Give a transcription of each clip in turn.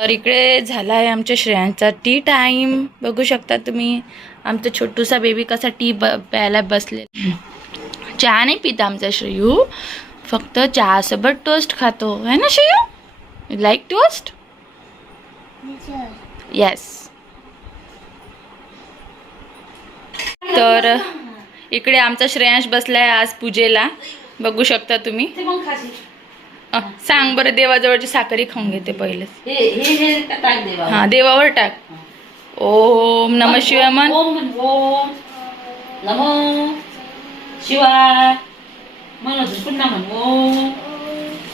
तर इकडे झाला आहे आमच्या श्रेयांचा टी टाईम बघू शकता तुम्ही आमचा छोटूसा बेबी कसा टी ब प्यायला बसले चहा नाही पिता आमचा श्रेयू फक्त चहासोबत टोस्ट खातो. है ना श्रेयू? लाईक टोस्ट येस तर इकडे आमचा श्रेयांश बसलाय आज पूजेला. बघू शकता तुम्ही. अ, सांग बरं देवाजवळची साखरी खाऊन घेते पहिलेच. हे हे हे का टाक देवा हा देवावर टाक. ओम नम शिवाय मन. ओम नमो शिवाय. अजून पुन्हा म्हण. ओम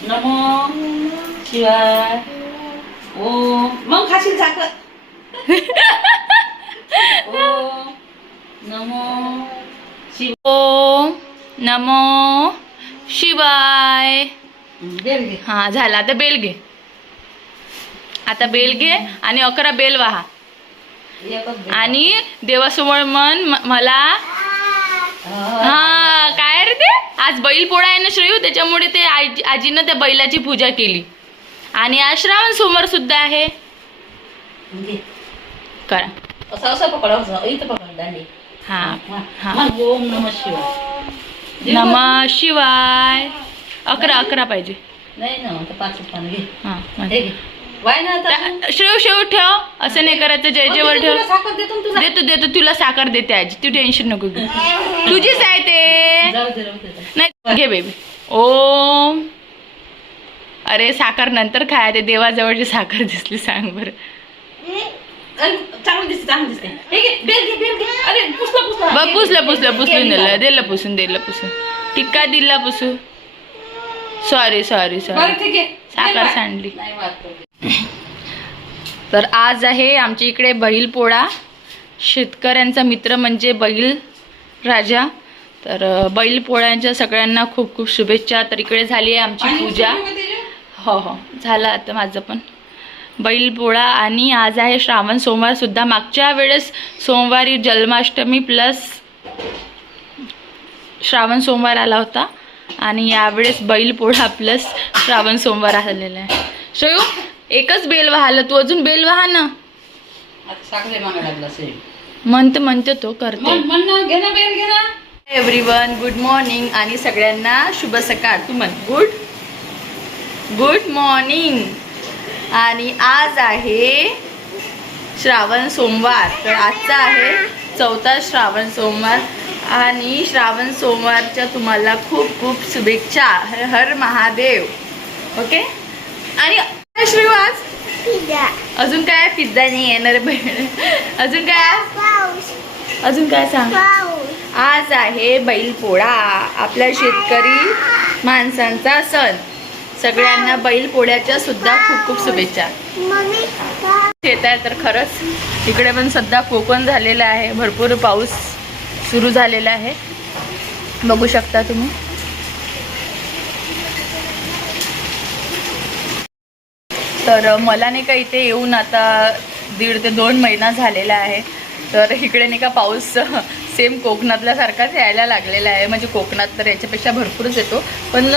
नमो शिवाय. ओम. मग खाशील साखर. ओम नमो शिव ओम नमो शिवाय. बेल घे हा झाला. आता बेल घे आता बेल घे आणि अकरा बेल वाहा. आणि देवासमोर मन मला. हा. हा काय रे ते? आज बैल पोळा आहे ना श्रेयू? त्याच्यामुळे ते आजी आजीनं त्या बैलाची पूजा केली. आणि आज श्रावण सोमवार सुद्धा आहे. करा. असं असं पकड इथं हा. हा. हा. ओम नम शिवाय. नम शिवाय. अकरा अकरा पाहिजे. नाही ना आता पाच रुपयानं घे. हा म्हण. हे घे. वाय ना आता. त्या- शेव शेव ठेव. असं नाही करायचं जय जयवर ठेव. तुला साखर देतो ना तुला देतो देतो तुला साखर देते आजी. तू टेन्शन नको घेऊ. तुझीच आहे ते. जाऊ दे राहू दे आता. नाही घे बेबी ओम. अरे साखर नंतर खाय ते देवाजवळची साखर दिसली सांग बरं. अरे, चांगलं दिसते चांगलं दिसते. हे घे बेल घे बेल घे. अरे पुसलं पुसलं. बघ पुसलं पुसलं घे, दिलं. दिलं पुसून दिलं पुसून. टिक्का दिला पुसू. सॉरी सॉरी बरं सॉरी साखर. सांडली. तर आज आहे आमच्या इकडे बैल पोळा. शेतकऱ्यांचा मित्र म्हणजे बैल राजा. तर बैल पोळ्यांच्या सगळ्यांना खूप खूप शुभेच्छा. तर इकडे झाली आहे आमची पूजा? हो हो. झालं आता माझं पण. बैल पोळा. आणि आज आहे श्रावण. सोमवार सुद्धा. मागच्या वेळेस सोमवारी जन्माष्टमी प्लस श्रावण सोमवार आला होता. आणि यावेळेस बैल पोळा प्लस श्रावण सोमवार आलेला आहे. शयू एकच बेल वाहलं तू अजून बेल वाहा ना. म्हणते म्हणते तो करते म्हण म्हण ना घे ना बेल घे ना. एव्हरीवन गुड मॉर्निंग आणि सगळ्यांना शुभ सकाळ. तू म्हण गुड गुड मॉर्निंग आणि आज आहे श्रावण सोमवार. तर आजचा आहे चौथा श्रावण सोमवार. आणि श्रावण सोमवारच्या तुम्हाला खूप खूप शुभेच्छा. हर हर महादेव. ओके? आणि काय श्रीव आज अजून काय पिझ्झा नाही येणार बहीण अजून काय अजून काय सांग? आज आहे बैलपोळा. आपल्या शेतकरी माणसांचा सण. सगळ्यांना बैलपोळ्याच्या सुद्धा खूप खूप शुभेच्छा. येत आहे तर खरंच. इकडे पण सध्या कोकण झालेलं आहे. भरपूर पाऊस सुरू झालेलं आहे. बघू शकता तुम्ही. तर मला नाही का इथे येऊन आता दीड ते दोन महिना झालेला आहे. तर इकडे नाही का पाऊस सेम कोकणातल्यासारखाच यायला लागलेला आहे. म्हणजे कोकणात तर याच्यापेक्षा भरपूरच येतो. पण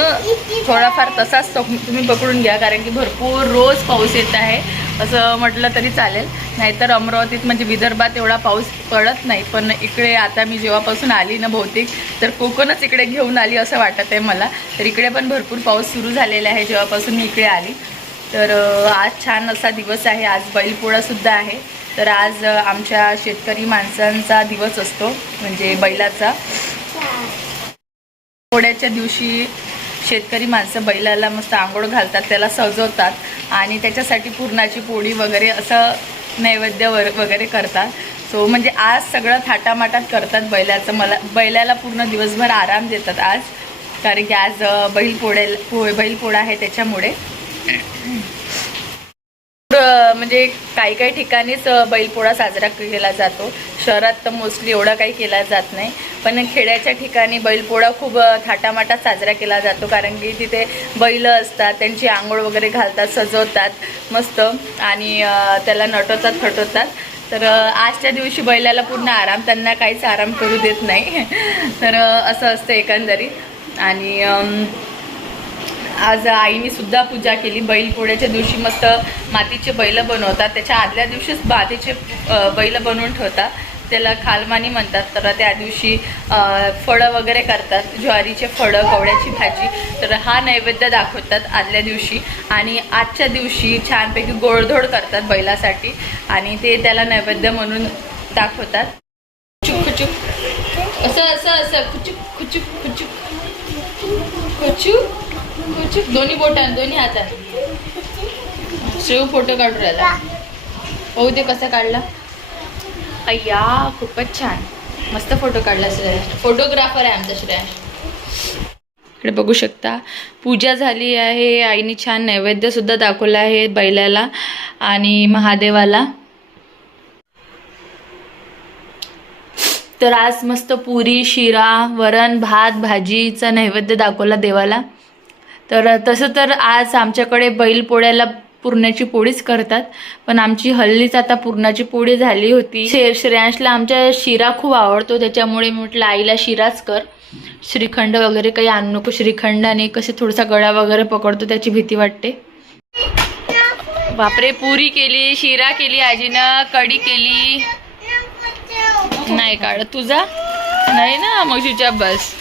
थोडाफार तसाच तुम्ही पकडून घ्या. कारण की भरपूर रोज पाऊस येत आहे. असं म्हटलं तरी चालेल. नाहीतर अमरावतीत म्हणजे विदर्भात एवढा पाऊस पडत नाही. पण इकडे आता मी जेव्हापासून आली ना बहुतेक तर कोकणच इकडे घेऊन आली असं वाटत आहे मला. तर इकडे पण भरपूर पाऊस सुरू झालेला आहे. जेव्हापासून मी इकडे आली. तर आज छान असा दिवस आहे. आज बैलपोळासुद्धा आहे. तर आज आमच्या शेतकरी माणसांचा दिवस असतो म्हणजे बैलाचा. पोळ्याच्या दिवशी शेतकरी माणसं बैलाला मस्त आंघोळ घालतात त्याला सजवतात आणि त्याच्यासाठी पुरणाची पोळी वगैरे असं नैवेद्य वगैरे करतात. सो म्हणजे आज सगळं थाटामाटात करतात बैलाचं. मला बैलाला पूर्ण दिवसभर आराम देतात आज. कारण की आज बैल पोळ्या पो बैलपोळा आहे त्याच्यामुळे. म्हणजे काही काही ठिकाणीच बैलपोळा साजरा केला जातो. शहरात तर मोस्टली एवढा काही केला जात नाही. पण खेड्याच्या ठिकाणी बैलपोळा खूप थाटामाटात साजरा केला जातो. कारण की तिथे बैल असतात त्यांची आंघोळ वगैरे घालतात सजवतात मस्त. आणि त्याला नटवतात थटवतात तर आजच्या दिवशी बैलाला पूर्ण आराम त्यांना काहीच आराम करू देत नाही. तर असं असतं एकंदरीत. आणि आज आईने सुद्धा पूजा केली. बैल पोळ्याच्या दिवशी मस्त मातीचे बैल बनवतात. त्याच्या आदल्या दिवशीच मातीचे बैल बनवून ठेवतात. त्याला खालमानी म्हणतात. तर त्या दिवशी फळं वगैरे करतात. ज्वारीचे फळं कवड्याची भाजी. तर हा नैवेद्य दाखवतात आदल्या दिवशी. आणि आजच्या दिवशी छानपैकी गोडधोड करतात बैलासाठी. आणि ते त्याला नैवेद्य म्हणून दाखवतात. खुचूक खुचुक. असं असं असं. खुचुक खुचुक खुचुक. खुचुक. दोन्ही बोटान दोन्ही हातात शिव फोटो काढू राहिला. पाहू दे कसा काढला. अय्या खूपच छान. मस्त फोटो काढला श्रेयस फोटोग्राफर आहे आमचा श्रेयस इकडे बघू शकता पूजा झाली आहे आईने छान नैवेद्यसुद्धा दाखवला आहे बैलाला आणि महादेवाला. तर आज मस्त पुरी शिरा वरण भात भाजीचा नैवेद्य दाखवला देवाला. तर तसं तर आज आमच्याकडे बैल पोळ्याला पुरणाची पोळीच करतात पण आमची हल्लीच आता पुरणाची पोळी झाली होती. शे श्रेयांशला आमच्या शिरा खूप आवडतो त्याच्यामुळे मी म्हटलं आईला शिराच कर. श्रीखंड वगैरे काही आणू नको श्रीखंडाने कसे थोडासा गळा वगैरे पकडतो त्याची भीती वाटते. बापरे पुरी केली शिरा केली आजीनं कढी केली. नाही काढ तुझा? नाही ना मग तुझ्या बस.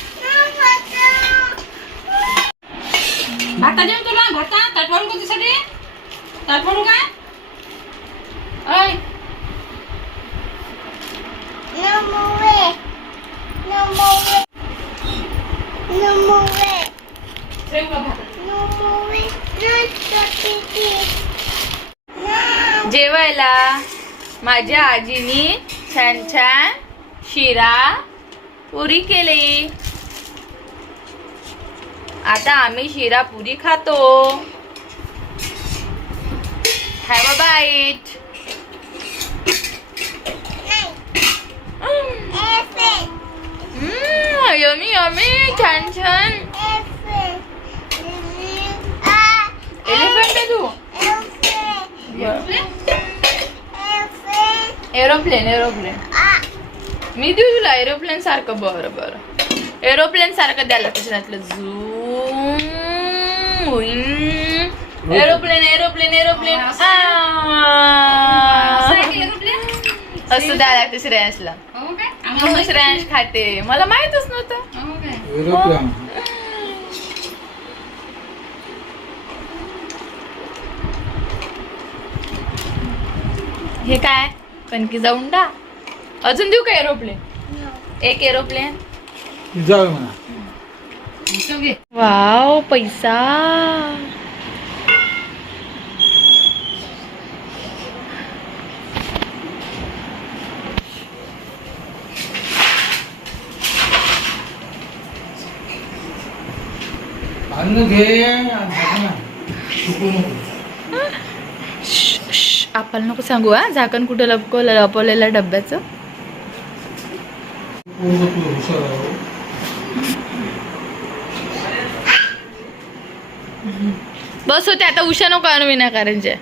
भाता देऊन तुला भाता ताट वाढू कोणतीसाठी ताट वाढू का? का. जेवायला माझ्या आजीनी छान छान शिरा पुरी केली. आता आम्ही शिरा पुरी खातो. Have a bite yummy yummy छान छान एलिफंट आहे तू? एरोप्लेन एरोप्लेन मी देऊ तुला एरोप्लेन सारखं बरं बरं. एरोप्लेन सारखं द्यायला त्याच्यातलं झूम एरोप्लेन एरोप्लेन एरोप्लेन? असं द्यायला लागतं श्रेयांशला हो काय म्हणून श्रेयांश खाते मला माहितच नव्हतं हो काय एरोप्लेन हे काय? कणकीचा उंडा अजून देऊ का एरोप्लेन एक एरोप्लेन जाऊ म्हणा. वाव पैसा. अन्न घे आपल्याला नको सांगू हा. झाकण कुठं लपकवलं लपवलेलं डब्याचं पोरगं तुझं हुशार आहे हो. बस होते आता उषा नको आणू विनाकारणचे.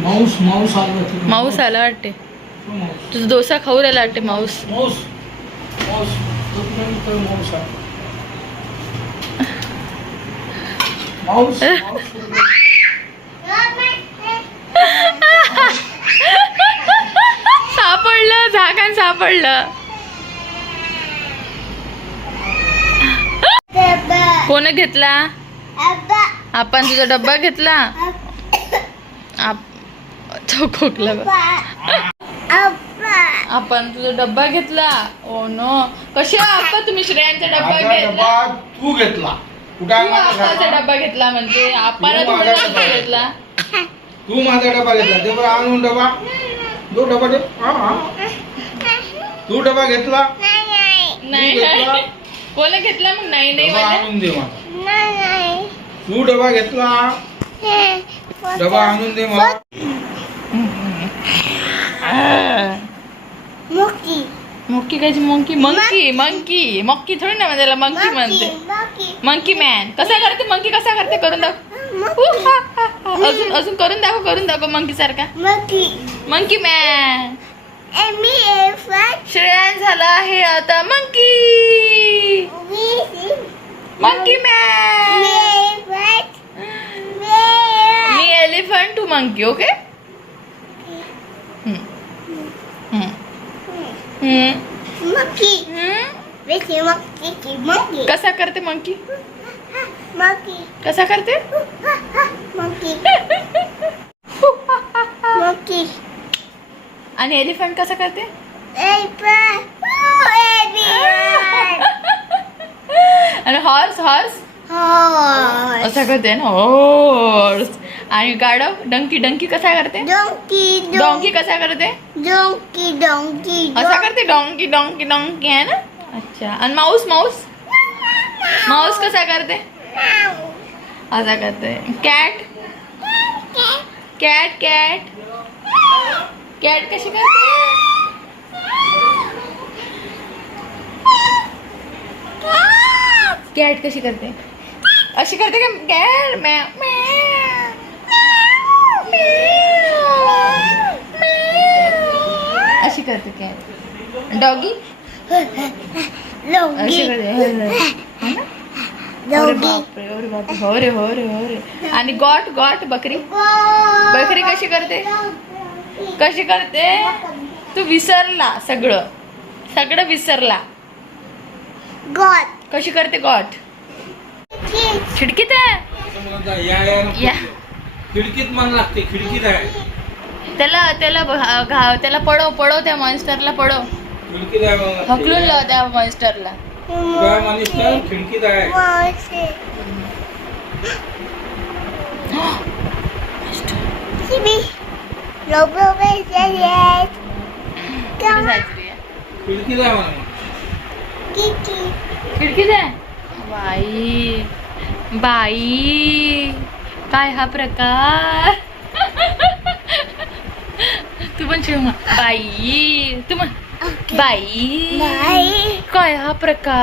माऊस माऊस आला. माऊस आला वाटते. तुझा डोसा खाऊ राहिला वाटते माऊस. माऊस माऊस माऊस आहे माऊस माऊस सापडलं झाकण सापडलं. कोण घेतला. आपण तुझा डब्बा घेतला? तो खोकला. आपण तुझा डब्बा घेतला? Oh no. कसे आप्पा? तुम्ही श्रेयांचा डब्बा घेतला? तू घेतला? डब्बा? घेतला डब्बा डबा घेतला. तू माझा डबा घेतला. ते आणून डबा. तू डबा दे. तू डबा घेतला? नाही. घेतला? नाही कोण घेतला मग? नाही नाही डबा आणून दे मला. तू डबा घेतला? डबा आणून दे मला. Monkey. मोकी कायची मंकी मंकी मंकी मक्की थोडी ना त्याला मंकी. म्हणते. Monkey. मंकी मॅन कसा करते? मंकी कसा करते? करून दाख monkey. अजून अजून करून दाखव करून दाखव मंकी सारखा. Monkey. Monkey man M F Shreyan झाला आहे आता मंकी. मंकी मॅन मी एलिफंट टू मंकी ओके कसा करते मंकी कसा करते? आणि एलिफंट कसा करते. आणि हॉर्स हॉर्स. असा करते ना हॉर्स आणि गाडव डंकी डंकी कसा करते? Donkey. डोंकी कसा करते? Donkey. Donkey. असा करते डोंकी डोंकी डोंकी आहे ना? अच्छा. आणि माऊस माऊस माऊस कसा करते? असा करते. कॅट कॅट कॅट कॅट कशी करते? कॅट कशी करते? अशी करते का? कॅट मॅ अशी करते कॅट. डॉगी? अशी. करते हो रे हो रे हो रे. आणि गॉट गॉट बकरी? बकरी कशी करते? कशी करते तू विसरला सगळं सगळं विसरला God. कशी करते गॉट. खिडकीत आहे. खिडकीत मन लागते खिडकीत आहे त्याला त्याला घाव त्याला पडव पडव त्या मॉन्स्टरला पडव. हकलून लाव त्या मॉन्स्टरला खिडकीत आहे. कुठे आहे म्हणा Kiki. खिडकीत आहे बाई बाई काय हा प्रकार तू पण शिव म्हण. बाई तू म्हण बाई Bye. काय हा प्रकार